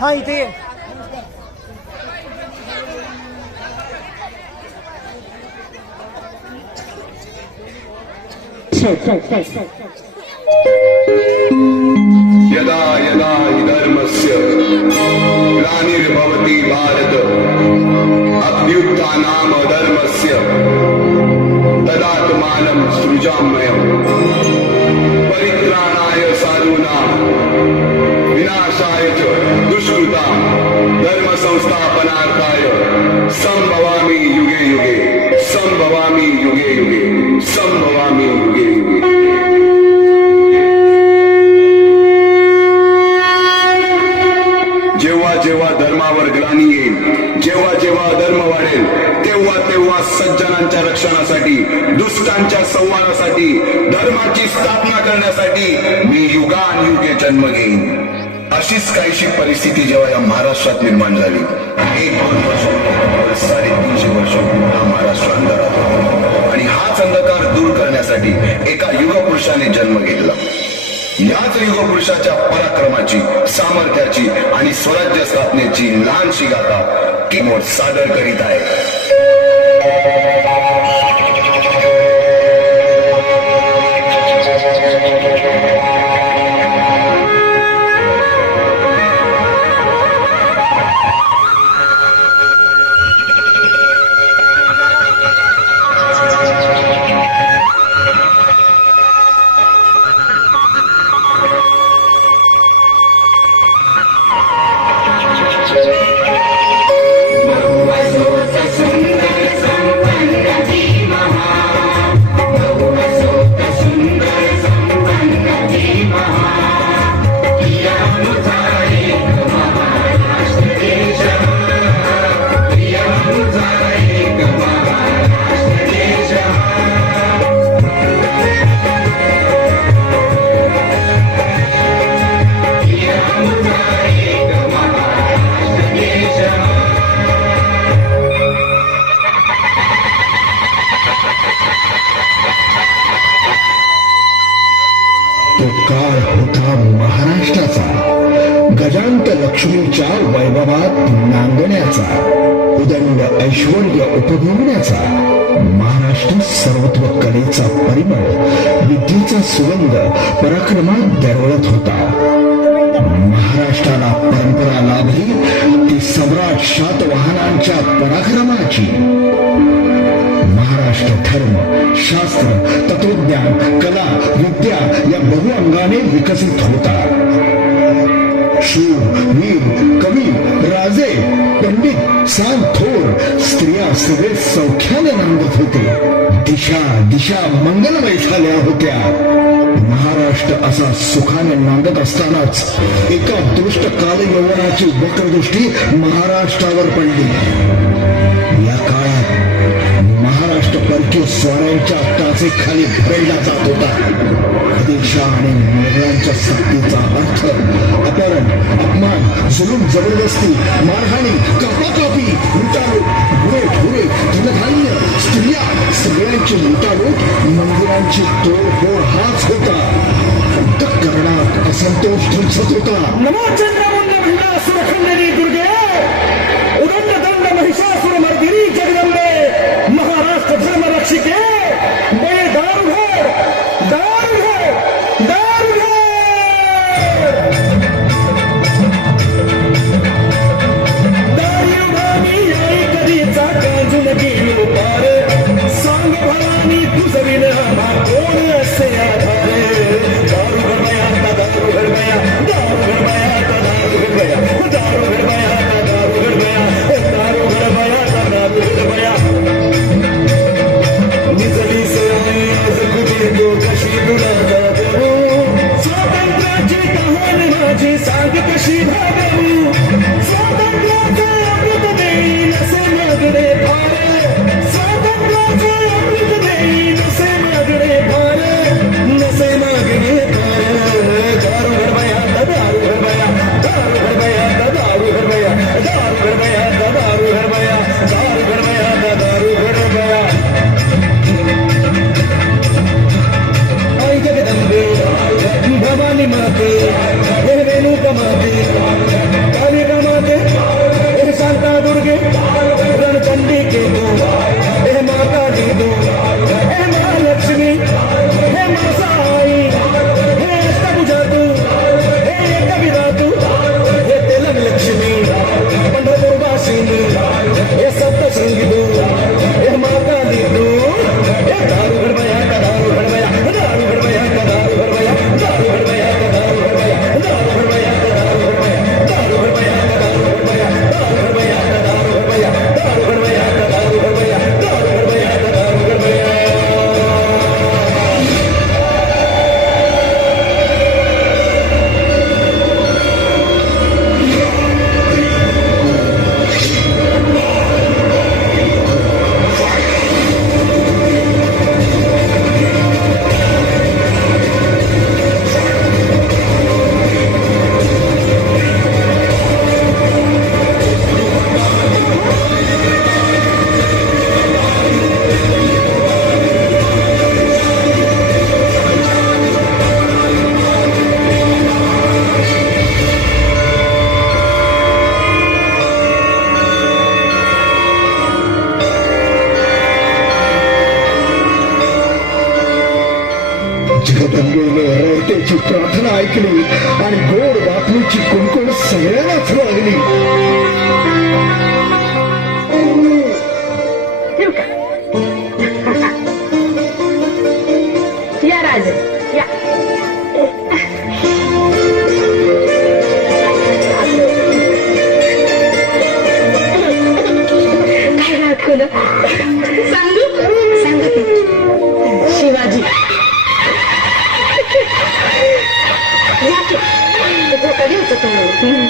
हा इथे ये. यदा यदा हि धर्मस्य ग्लानिर्भवति भारत अभ्युत्थानाम धर्मस्य तदात्मानं सृजाम्यहम् परित्राणाय साधूनां विनाशाय च दुष्कृतां धर्म संस्थापनार्थाय संभवामि युगे युगे संभवामि युगे युगे संभवामि युगे युगे. जेव्हा जेव्हा धर्मावर ग्लानी येईल, जेव्हा जेव्हा धर्म वाढेल, तेव्हा तेव्हा सज्जनांच्या रक्षणासाठी, दुष्टांच्या संहारासाठी, धर्माची स्थापना करण्यासाठी मी युगानुयुगे जन्म घेईन. अशीच काहीशी परिस्थिती जेव्हा या महाराष्ट्रात निर्माण झाली, 1-2 वर्ष 350 वर्ष पुन्हा महाराष्ट्र अंधारात होता. आणि हाच अंधकार दूर करण्यासाठी एका युगपुरुषाने जन्म घेतला. याच युगपुरुषाच्या पराक्रमाची, सामर्थ्याची आणि स्वराज्य स्थापनेची लहानशी गाथा किमोड सादर करीत आहे. तो काळ होता महाराष्ट्राचा, गजांत लक्ष्मीच्या वैभवात नांदण्याचा, उदंड ऐश्वर्य उपभोगण्याचा. महाराष्ट्र सर्वत्व कलेचा परिमळ, विद्येचा सुगंध पराक्रमात दरवळत होता. महाराष्ट्राला परंपरा लाभली ती सम्राट शातवाहनांच्या पराक्रमाची. महाराष्ट्र धर्म, शास्त्र, तत्वज्ञान, कला, विद्या या बहुअंगाने विकसित होता. शूर, वीर, कवी, राजे, पंडित, सांत, थोर, स्त्रिया सगळे सौख्याने नांदत होते. दिशा दिशा मंगलमय झाल्या होत्या. महाराष्ट्र असा सुखाने नांदत असतानाच एका दृष्ट कालयवनाची वक्रदृष्टी महाराष्ट्रावर पडली. या काळात महाराष्ट्र परकीय स्वाऱ्यांच्या टाचेखाली भरडला जात होता. आदिलशाह आणि मुघलांच्या सत्तेचा अर्थ अपहरण, अपमान, जुलूम, जबरदस्ती, मारहाणी, कापाकापी, लुटालूट, गुरेढोरे, धनधान्य, स्त्रिया सगळ्यांची लुटालूट, मंदिरांची तोडफोड हाच होता. अंतःकरणात असंतोष धुमसत होता. नमो चंद्रमुंड भंडासुर खंडनी दुर्गे, उदंड दंड महिषासुर मर्दिनी जगदंबे, महाराष्ट्र धर्म रक्षिके, बळे दारुघर, दारुघर, दारुघर. दारियुगामी आई कधीचा कांजून गेलो पार, सांग भवानी तुझं विना आम्हा कोण असे आधार. दारुघर बया, दारुघर बया, दारुघर बया, दारुघर बया, दारुघर बया, दारुघर बया, दारुघर बया, दारुघर बया. निजली सराई आज कुठे तो कशी तुला जागवू, स्वातंत्र्याची कहाणी माझी सांग कशी भागवू. स्वातंत्र्याचे अमृत देईन असे मागणे फार, स्वातंत्र्याचे अमृत देईन असे मागणे फार, नसे मागणे फार. दारुघर बया, दारुघर बया, दारुघर बया, दारुघर बया, दारुघर बया, दारुघर बया, दारुघर बया, दारुघर बया. आई जगदंबे भवानी माते, हे रेणुका माते, कालिका शांता दुर्गे रणचंडी के तू हे माता जी तू हे महालक्ष्मी हे मासाई हे अष्टभुजा तू हे कविरा तू हे तेलंग लक्ष्मी पंढरपूर वासिनी हे सप्तशृंगी तू हे माता जी तू हे दारू घडवया का दारू घडवया दारू घडवया का दारू घडवया दारू घडवया का दारू घडवया दारू घडवया का दारू घडवया दारू घडवया का दारू घडवया दारू घडवया का दारू घडवया दारू घडवया का दारू घडवया दारू घडवया का दारू घडवया जगदंबेने रयतेची प्रार्थना ऐकली आणि गोड बातमीची कुणकुण सगळ्यांनाच लागली. ठेवू का? या राज या काय दाखवलं सांगू सांगू शिवाजी धोका घ्यायचं तुम्ही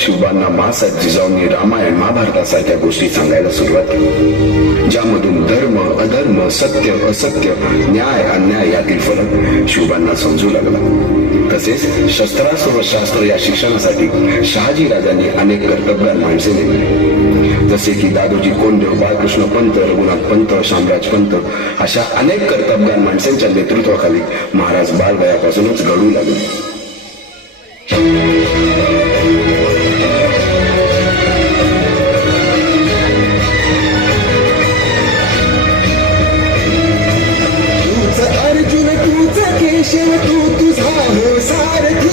शिवबांना माँसाहेब जिजाऊंनी रामायण महाभारतासारख्या गोष्टी सांगायला सुरुवात केली. ज्यामधून धर्म अधर्म सत्य असत्य न्याय अन्याय यातील फरक शिवबांना समजू लागला. तसेच शस्त्रास्त्र व शास्त्र या शिक्षणासाठी शहाजी राजांनी अनेक कर्तबगार माणसे नेमली. जसे की दादोजी कोंडदेव, बाळकृष्ण पंत, रघुनाथ पंत, शामराज पंत अशा अनेक कर्तबगार माणसांच्या नेतृत्वाखाली महाराज बालवयापासूनच घडू लागले. अर्जुन तूच केशव तू तुझा हो सारथी,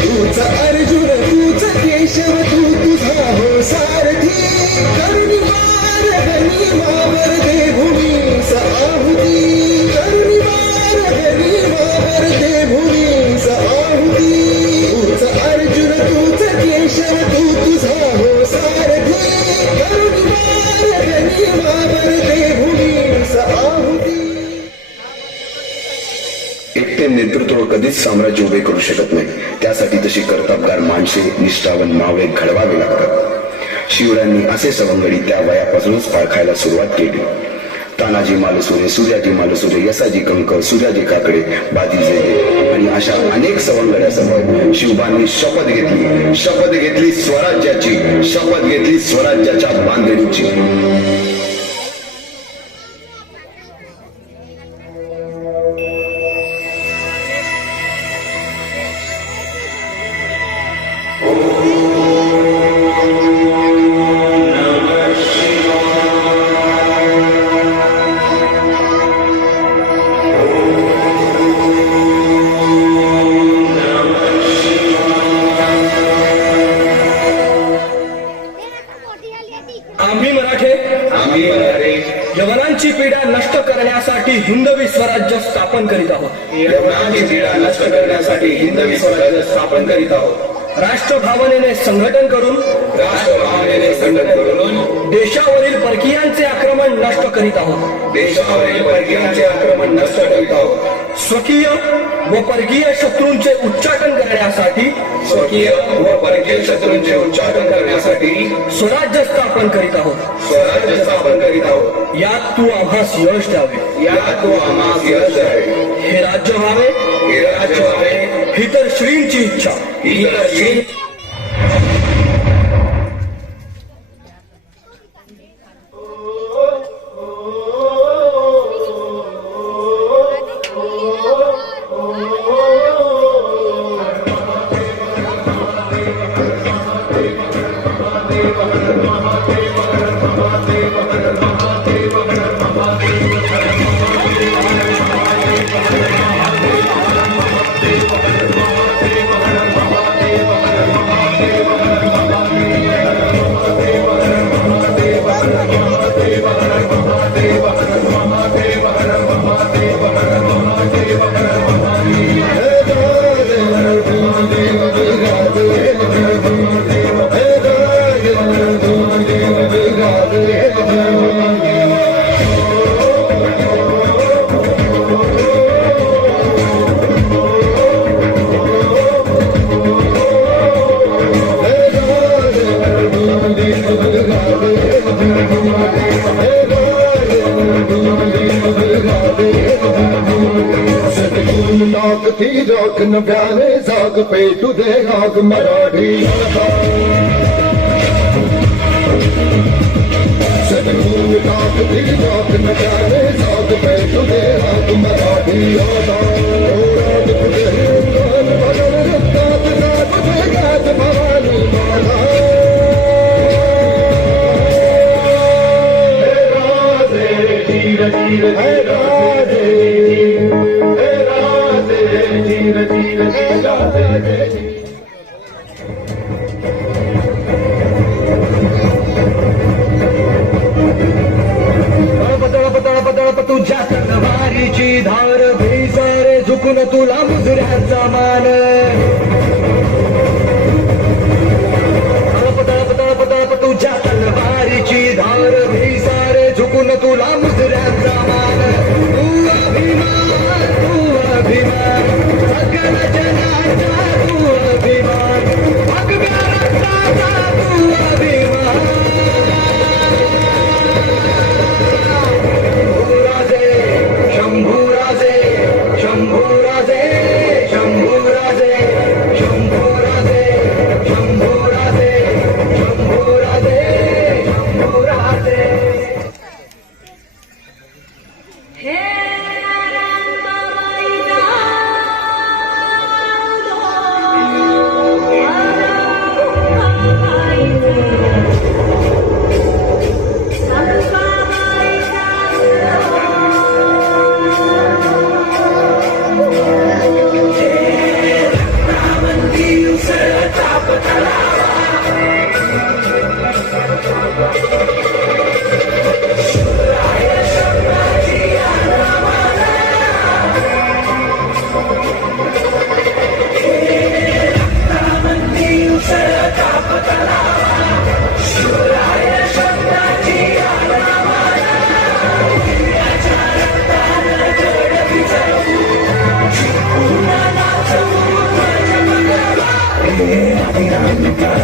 तूच अर्जुन तूच केशव तू तुझा हो सारथी. करुणी मार गनिमावर दे भूमीस आहुती, करुणी मार गनिमावर दे भूमीस आहुती. तूच अर्जुन तूच केशव तू तुझा हो सारथी, करुणी मार गनिमावर दे भूमीस आहुती. एकटे नेतृत्व कधीच साम्राज्य उभे करू शकत नाही. त्यासाठी तशी कर्तबगार माणसे निष्ठावन मावळे घडवावे लागतात. शिवरायांनी असे सवंगडी त्या वयापासूनच पाळखायला सुरुवात केली. तानाजी मालुसरे, सूर्याजी मालुसरे, यसाजी कंकर, सूर्याजी काकडे, बाजी जेजे आणि अशा अनेक सवंगड्यासमोर शिवबांनी शपथ घेतली स्वराज्याची, शपथ घेतली स्वराज्याच्या बांधणीची. आम्ही मराठे यवनांची पीडा नष्ट करण्यासाठी हिंदवी स्वराज्य स्थापन करीत आहोत. यवनांची पीडा नष्ट करण्यासाठी हिंदवी स्वराज्य स्थापन करीत आहोत. राष्ट्रभावनेने संघटन करून देशावरील परकीयांचे आक्रमण नष्ट करीत आहोत. स्वकीय व परकीय शत्रूंचे उच्चाटन करण्यासाठी स्वराज्य स्थापन करीत आहोत. यात तू आम्हास यश द्यावे. हे राज्य व्हावे ही तर श्रींची इच्छा. थी रोक न प्यारे जाग पे तुझे आग मराठी सदगुण ताक थी रोक न प्यारे जाग पे तुझे आग मराठी रात तुझे गान बदल रखता तुझा तुझे गात भवानी माला. हे राधे धीर धीर हे राधे धीर धीर राधे. तुझ्या तलवारीची धार भिसारे झुकून तुला मुजऱ्याचा मान. तुझ्या तलवारीची धार भिसारे झुकून तुला मुजऱ्याचा मान. तू अभिमान सकल जनाचा तू अभिमान भगव्या रक्ताचा तू अभिमान.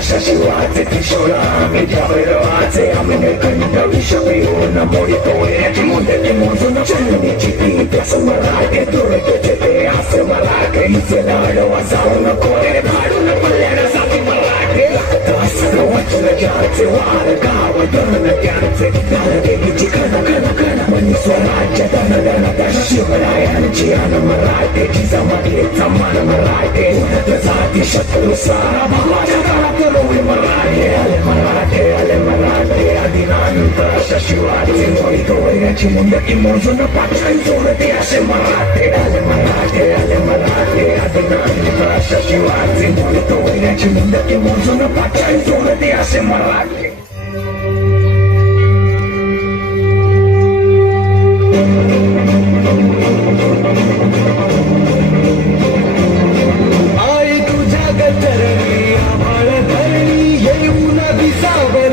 तशा शिवाचे त्रिशूळ आम्ही त्या भैरवाचे आम्ही निर्खंड विष पिऊन मोडितो याची मुंडकी मोजून चलनीची ती त्यास मराठे तुरतेचे ते हास्य मराठे हिचे लाडवा जाऊ नको रे भाडून पडल्यानं जाती मराठे वचन ज्याचे वार गाव धन त्यांचे देवीची खण खण खण म्हणी स्वराज्य धन धन धन शिवरायांची अन मराठेची जमातीचा मन मराठे उन्नत जाती शत्रू सारा भावाच्या काळात रोळ मराठे आले मराठे आदिनांत अशा शिवाची मोडी वैराची मुंडकी मोजून पाठाई जोडते असे मराठे आले मराठे आदिनांत अशा शिवाची मोडी वैराची मुंडकी मोजून पाठाई जोडते असे मराठे आई तुझ्या गचरणी आभाळ धरणी येऊन दिसावले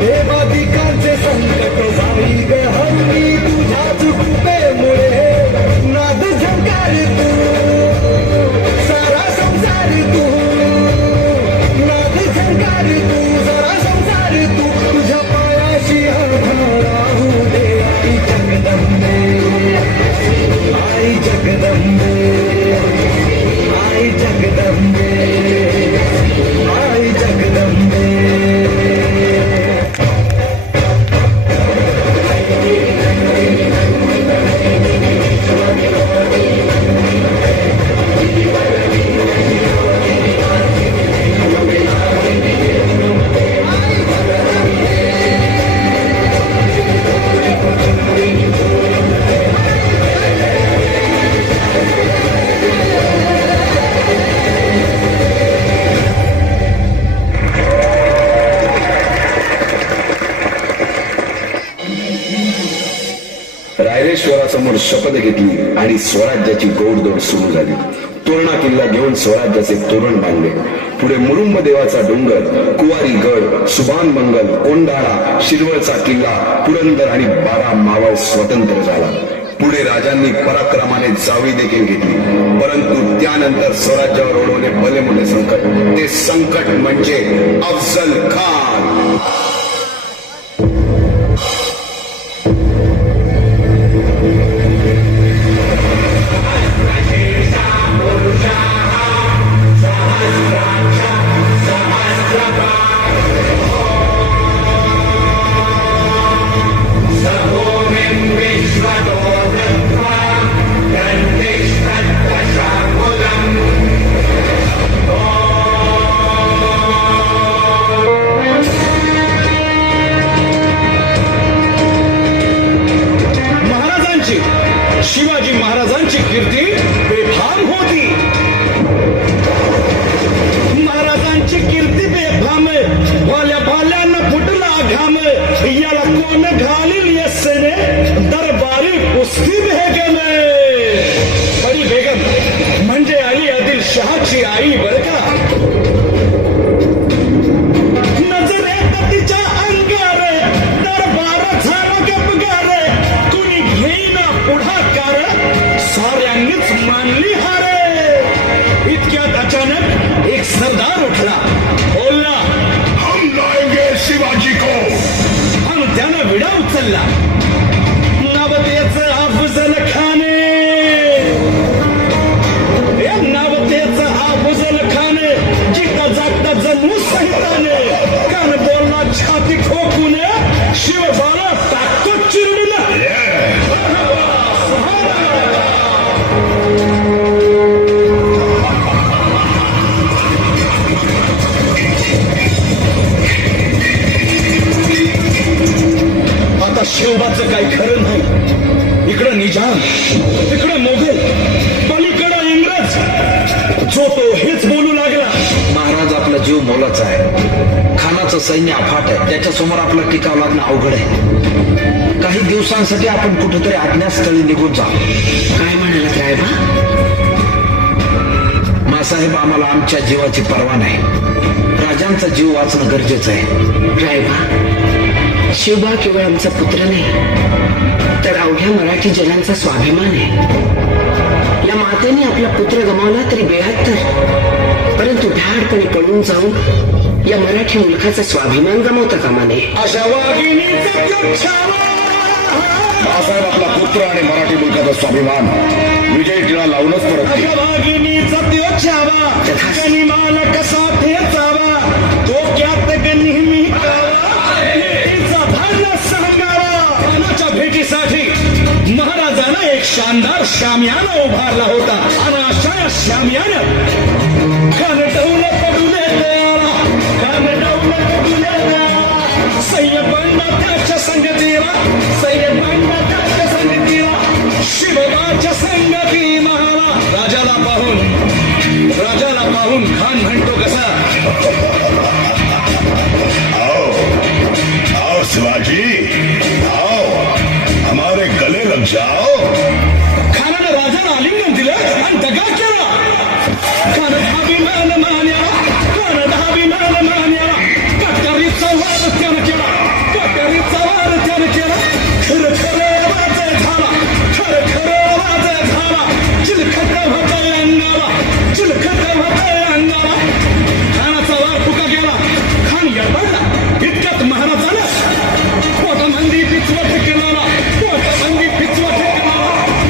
देवादिकांचे संकट जाई ग हरणी तुझ्याच कृपेमुळे नाद झंकार तू सारा संसार तू नाद झंकार तू सारा संसार तू तुझ्या पायाशी राहू दे आई जगदंबे आई जगदंबे आई जगदंबे आई जगदंबे रायरेश्वरासमोर शपथ घेतली आणि स्वराज्याची गोडदोड सुरू झाली. तोरणा किल्ला घेऊन स्वराज्याचे तोरण बांधले. पुढे मुरुंब देवाचा डोंगर, कुवारी गड, सुभान मंगल, कोंढाळा, शिरवळचा किल्ला, पुरंदर आणि 12 मावळ स्वतंत्र झाला. पुढे राजांनी पराक्रमाने जावी देखील घेतली. परंतु त्यानंतर स्वराज्यावर ओढवले भले मोठे संकट. ते संकट म्हणजे अफजल खान. शिवाजी महाराजांची कीर्ती बेफाम होती. महाराजांची कीर्ती बेफाम भाल्या भाल्यांना फुटला घाम याला कोण घालील यस्सेने दरबारी कुस्ती बेगम. बडी बेगम म्हणजे अली आदिल शहाची आई बर का. नजरेत तिच्या अंगार दरबार झाला गपगार. कुणी घेईना पुढाकार साऱ्यांनीच मानली हार. इतक्यात अचानक एक सरदार उठला. बोलला, हम लाएंगे शिवाजी को. आणि त्यानं विडा उचलला. नवतेचं अफजल खान. नवतेचं अफजल खान जिथं जागता जणू सहिताने. कान बोलला छाती खोकून शिवबाला टाकतो चिरडून. आता शिवबाचं काही खरं नाही. इकडं निजाम, इकडं मोगल, पलीकडं इंग्रज. जो तो हेच बोलू लागला. महाराज आपला जीव मोलाचा आहे. खानाचं सैन्य अफाट आहे. त्याच्यासमोर आपला टिकाव लागणं अवघड आहे. काही दिवसांसाठी आपण कुठेतरी अज्ञातस्थळी निघून जाऊ. काय म्हणालात रायबा? मासाहेब, आम्हाला आमच्या जीवाची पर्वा नाही. राजांचा जीव वाचणं गरजेचं आहे. रायबा, शिवबा केवळ आमचा पुत्र नाही तर अवघ्या मराठी जनांचा स्वाभिमान आहे. या मातेने आपला पुत्र गमावला तरी 72, परंतु धाडपणे पळून जाऊन या मराठी मुलखाचा स्वाभिमान गमावता कामा नये. अशा वाघिणीचा छावा बाळासाहेब आपला पुत्र आणि मराठी मुलकाचा स्वाभिमान विजय टिळा लावूनच परत अशा वाघिणीचा त्यो छावा त्यांनी माल कसा ठेचावा डोक्यात नेहमी कावा भेटीचा भांडा सांगावा. पानाच्या भेटीसाठी महाराजांना एक शानदार शामियाना उभारला होता आणि अशा या शामियानं कानडवलं पडू देण्याला कानडवलं पडू देण्याला सैय्यदांना त्याच्या संगतीला सैय्यदांना त्याच्या संगतीला शिवबाच्या संगती महाला. राजाला पाहून खान म्हणतो कसा आओ शिवाजी आओ हमारे गले लग जाओ. खानानं राजाला आलिंगन दिलं आणि दगा केला. खान अभिमान मान्याला कटारीचा वार त्यानं केला खरं खरं वाजय झाला चिलखत होतय अंगाला खानाचा वार फुका गेला. खान यडबडला. इतक्यात महाराज झाला. पोटामंदी पिचवट केला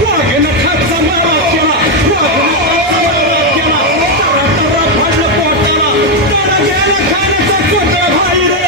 वाघ नखाचा मारा केला तरा फाडलं पोटाला तरा गेला खानाचा कोटा. भाई रे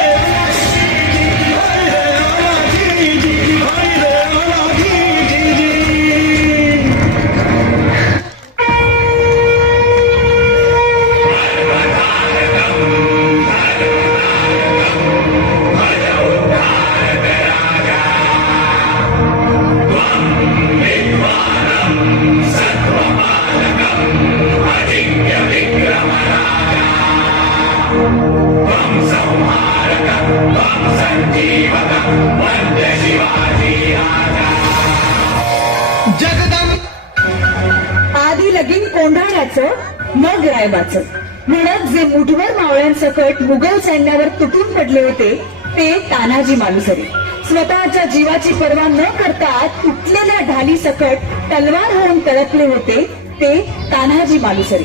आधी लगीन कोंढाण्याचं मग रायबाचं म्हणत जे मुठभर मावळ्यांसकट मुघल सैन्यावर तुटून पडले होते ते तानाजी मालुसरे. स्वतःच्या जीवाची पर्वा न करता तुटलेल्या ढाली सकट तलवार होऊन तळपले होते ते तानाजी मालुसरे.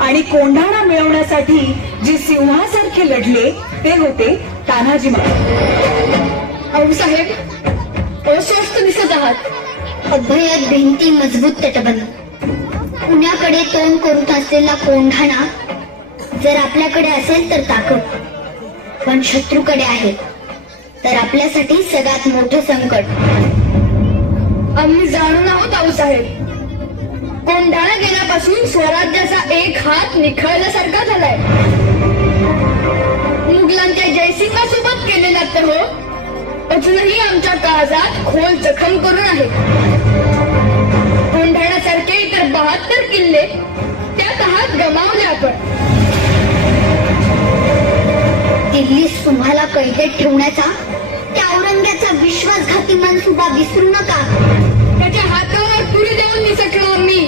आणि कोंढाणा मिळवण्यासाठी जे सिंहासारखे लढले ते होते तानाजी मालुसरे. आऊसाहेब अस्वस्थ दिसत आहात. अभ्ययात भिंती मजबूत तटबंद पुण्याकडे तोंड करून असलेला कोंढाणा जर आपल्याकडे असेल तर ताकद पण शत्रूकडे आहे तर आपल्यासाठी सगळ्यात मोठं संकट. आम्ही जाणून आहोत आऊसाहेब. कोंढाणा गेल्यापासून स्वराज्याचा एक हात निखळल्यासारखा झालाय. मुघलांच्या जयसिंगासोबत केलेला तर अजूनही आमच्या काळजात खोल जखम करून आहे. कोंढाण्यासारखे इतर 72 किल्ले त्या काळात गमावले आपण. दिल्लीस तुम्हाला कैदेत ठेवण्याचा त्या औरंग्याचा विश्वासघाती मनसुबा विसरू नका. त्याच्या हातावर तुरी देऊन निसटलो आम्ही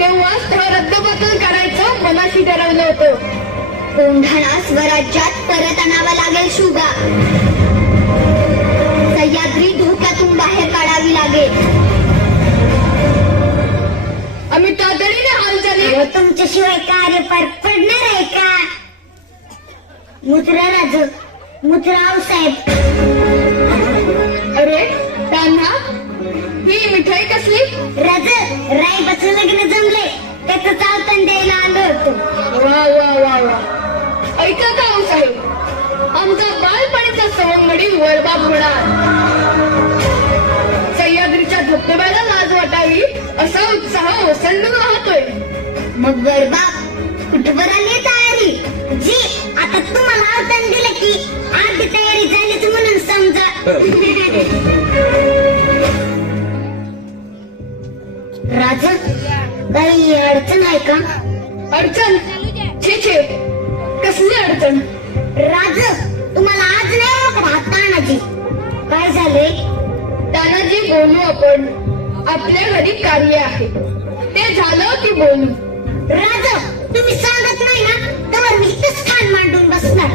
तेव्हाच तो रद्दबातल करायचं मनाशी ठरवलं होतं. कोंढाणा स्वराज्यात परत आणावा लागेल शुगा. सह्याद्री धोक्यातून बाहेर काढावी लागेल. आम्ही तातडीने हालचाली. तुमच्याशिवाय कार्य पार पडणार आहे का? मुद्रा राज मुद्राव साहेब. अरे तान्हा ही मिठाई कसली? राज रायबाचं लग्न जमले त्याचं चावतान द्यायला आलो होतो. वा वा वा वा. ऐका का साहेब आमचा बालपणीचा सवंगडी वरबाब होणार. सह्याद्रीच्या धबधब्याला लाज वाटावी असा उत्साह ओसंडून वाहतोय. मग वरबाब कुठवर आली तयारी जी आता तुम्हाला आव्हान दिलं की आधी तयारी झालीच म्हणून समजा. राज काही अडचण आहे का? अडचण छे छे कसली अडचण? राज तुम्हाला आज नाही ओळखत तानाजी. काय झाले? तानाजी बोलू आपण. आपल्या घरी कार्य आहे ते झालं की बोलू. राज तुम्ही सांगत नाही ना तर मी इथंच ठाण मांडून बसणार.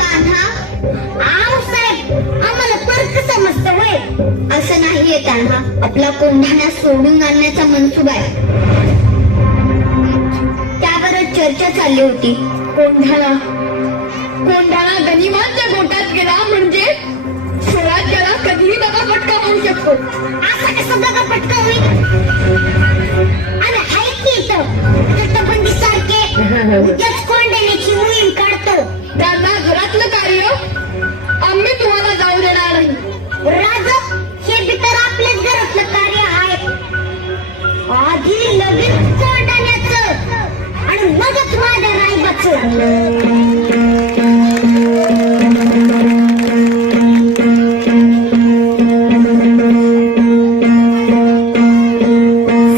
तान्हा आव साहेब आम्हाला तर्क समजत होय. असं नाहीये तान्हा. आपला कोंढाणा सोडून आणण्याचा मनसुबा आहे. त्यावर चर्चा चालली होती. कोंढाणा गनिमांच्या गोटात गेला म्हणजे स्वराज्याला कधीही दगा फटका होऊ शकतो. असा कसा दगा फटका होईल? आणि आहे की इथं तटबंदी सारखे उद्याच कोंढाण्याची मोहीम काढतो. त्यांना घरातलं कार्य आम्ही तुम्हाला जाऊ देणार नाही. राजा हे बी तर आपल्याच घरातलं कार्य आहे. आधी लगेच कोंढाण्याचं आणि मगच माझ्या रायबाचं.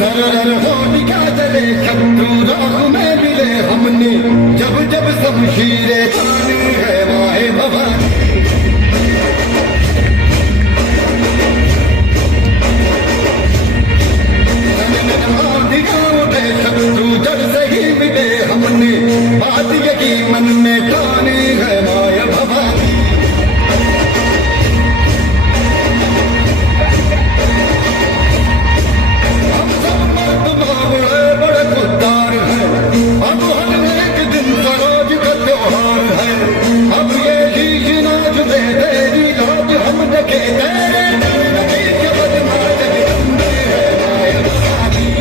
सरर हो निकाले शत्रु राह में मिले हमने जब जब शमशीरें तानी है माए भवानी. शत्रु जब से ही मिले हमने बात यही मन में ठानी है माया भवानी. हम सब मर्द मावड़े बड़े खुददार हैं. अब हर एक दिन सरोज का त्योहार है. अब ये शीश नाच दे तेरी लाज हम रखे तेरे नहीं के बदमाश हमने है माया भवानी.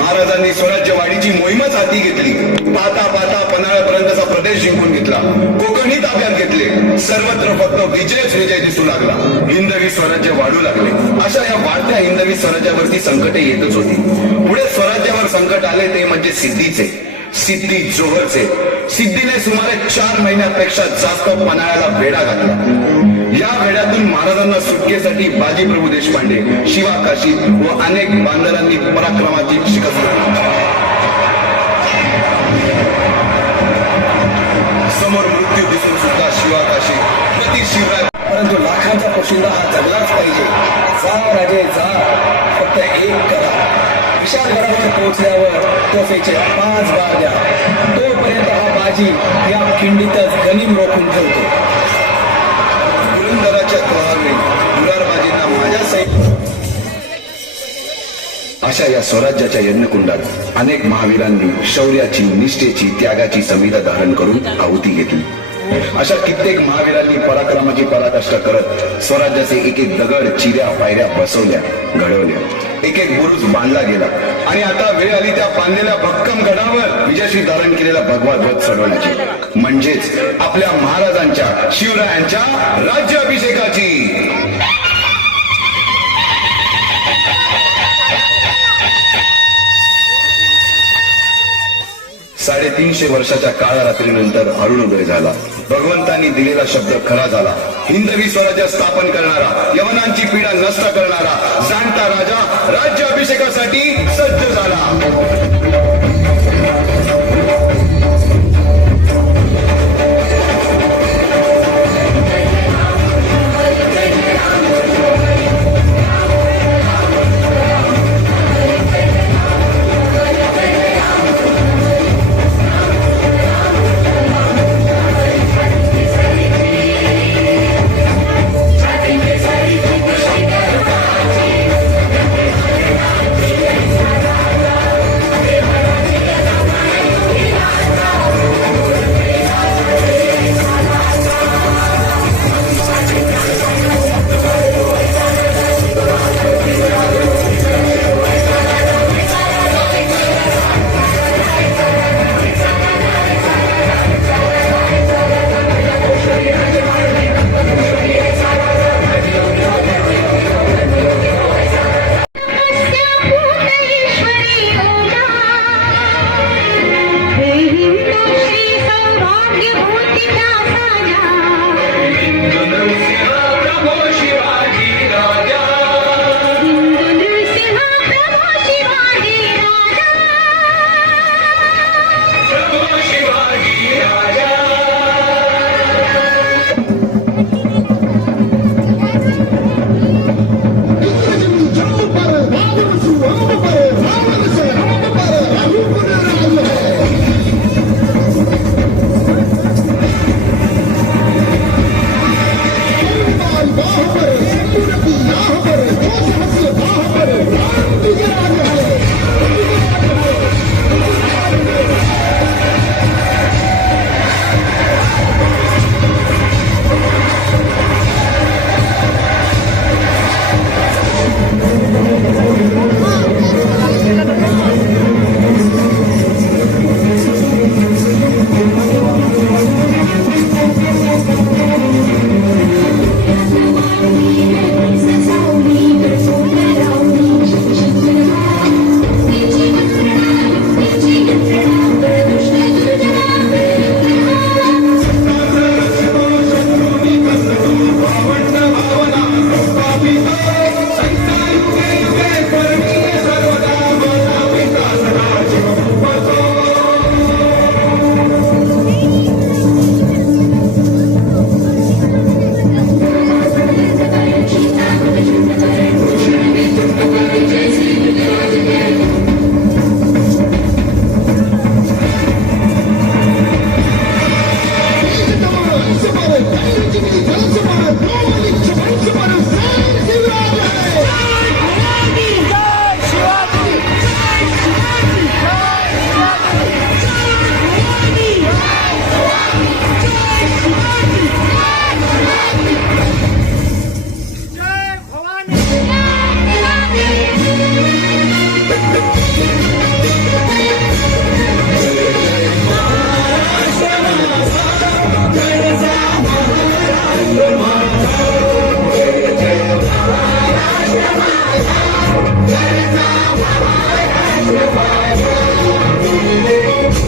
महाराजांनी स्वराज्यवाढीची मोहीमच हाती घेतली. पाहता पाहता पन्हाळ्यापर्यंतचा प्रदेश जिंकून घेतला. कोकणी ताब्यात घेतले. सर्वत्र फक्त विजयच विजय दिसू लागला. हिंदवी स्वराज्य वाढू लागले. अशा या वाढत्या हिंदवी स्वराज्यावरती संकटे येतच होती. पुढे स्वराज्यावर संकट आले ते म्हणजे सिद्धीचे. सिद्धी जोहरचे. सिद्धीने सुमारे 4 महिन्यापेक्षा जास्त पन्हाळ्याला वेढा घातला. या वेड्यातून महाराजांना सुटकेसाठी बाजीप्रभू देशपांडे, शिवा काशी व अनेक बांधवांनी पराक्रमाची शिकस्त दिली. समोर मृत्यू दिसून सुद्धा शिवा काशी प्रति शिवराय. परंतु लाखांचा पोशिंदा हा जगलाच पाहिजे. जा राजे जा, फक्त एक करा. विशाळगडावर पोहोचल्यावर तोफेचे 5 बार द्या. तोपर्यंत हा बाजी या खिंडीतच गनिम रोखून ठेवतो. पुरंदराच्या प्रभावी मुरारबाजींना माझ्या सैन्य. अशा या स्वराज्याच्या यज्ञकुंडात अनेक महावीरांनी शौर्याची, निष्ठेची, त्यागाची संविधा धारण करून आहुती घेतली. अशा कित्येक महावीरांनी पराक्रमाची पराकाष्ठा करत स्वराज्याचे एक एक दगड, चिऱ्या, पायऱ्या बसवल्या, घडवल्या. एक एक बुरुज बांधला गेला आणि आता वेळ आली त्या बांधलेल्या भक्कम गडावर विजयश्री धारण केलेला भगवा ध्वज चढवण्याची, म्हणजेच आपल्या महाराजांच्या, शिवरायांच्या राज्याभिषेकाची. 350 वर्षाच्या काळरात्रीनंतर अरुणोदय झाला. भगवंतांनी दिलेला शब्द खरा झाला. हिंदवी स्वराज्य स्थापन करणारा, यवनांची पीडा नष्ट करणारा जाणता राजा राज्याभिषेकासाठी सज्ज झाला.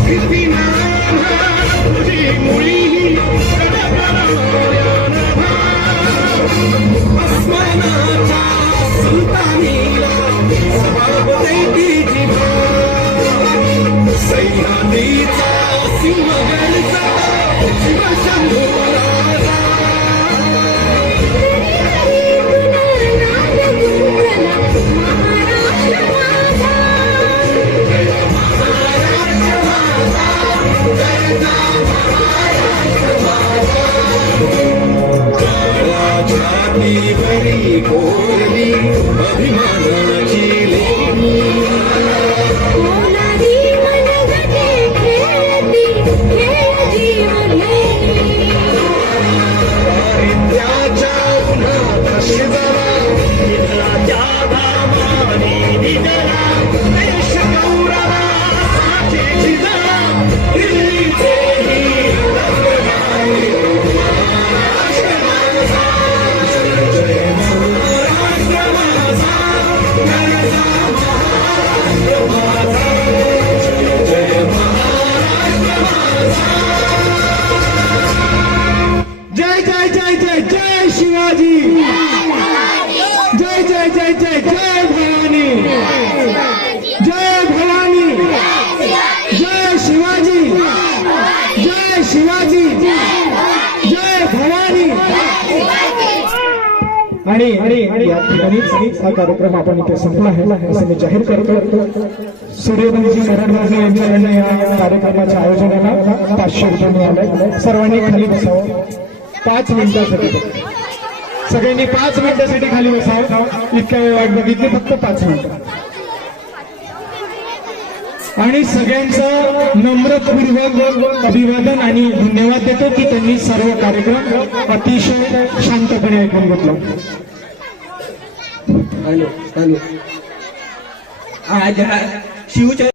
किती नाम तुझी मुळी अस्मानाच्या सुलतानीला सभापती जिभा सह्याद्रीचा सिंहगडचा शिवशंभू राजा छाती भरी कोरली अभिमानाची लेणी दारिद्र्याच्या उन्हात शिजला निधनाच्या घामाने निजला देश गौरवा साठी झिजला दिल्लीचे जय जय जय जय जय शिवाजी जय जय जय जय जय भवानी जय भवानी जय शिवाजी जय शिवाजी जय भवानी आणि या ठिकाणी हा कार्यक्रम आपण इथे संपला आहे असं मी जाहीर करतो. सूर्यवंशी मराठवाडा यांच्याकडनं या कार्यक्रमाच्या आयोजनाला 500 रुपये मिळाले. सर्वांनी खाली बसावं 5 मिनिटांसाठी. सगळ्यांनी 5 मिनिटांसाठी खाली बसावं. इतक्या वेळ वाट बघितली फक्त 5 मिनिटं. आणि सगळ्यांचं नम्रपूर्वक अभिवादन आणि धन्यवाद देतो की त्यांनी सर्व कार्यक्रम अतिशय शांतपणे ऐकून घेतला. आज हा शिवचर